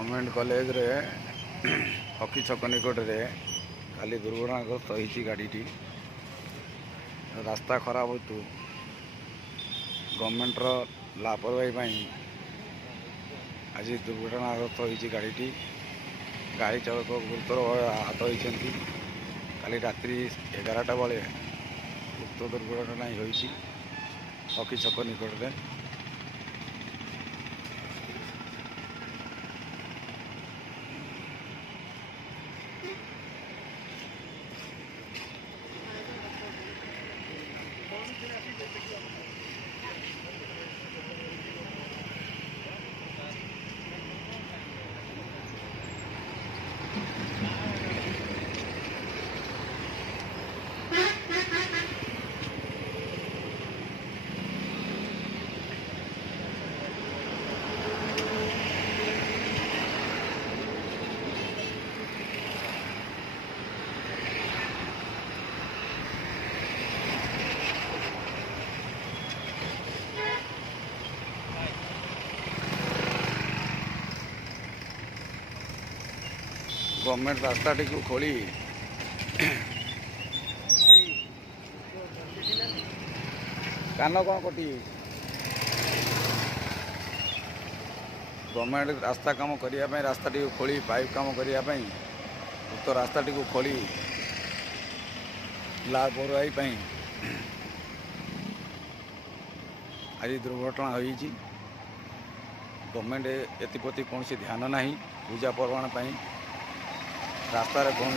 Government college रे हकी छक निकट रे खाली दुर्घटनाग्रस्त होती गाड़ी रास्ता खराब हेतु गवर्नमेंट लापरवाही आज दुर्घटनाग्रस्त होती गाड़ी गाड़ी चालक गुरुतर भाव आहत होती। काली रात्रि 11टा बेले उक्त दुर्घटना होती हकी छक निकट में। गवर्नमेंट रास्ता टी खोली कान कौन कटि गवर्नमेंट रास्ता काम करने रास्ता टी खोली पाइप काम करने उक्त रास्ता टी खोली लापरवाही आज दुर्घटना होती। गवर्नमेंट एप्रति कौन ध्यान ना पूजा पर्वण रास्तार कौन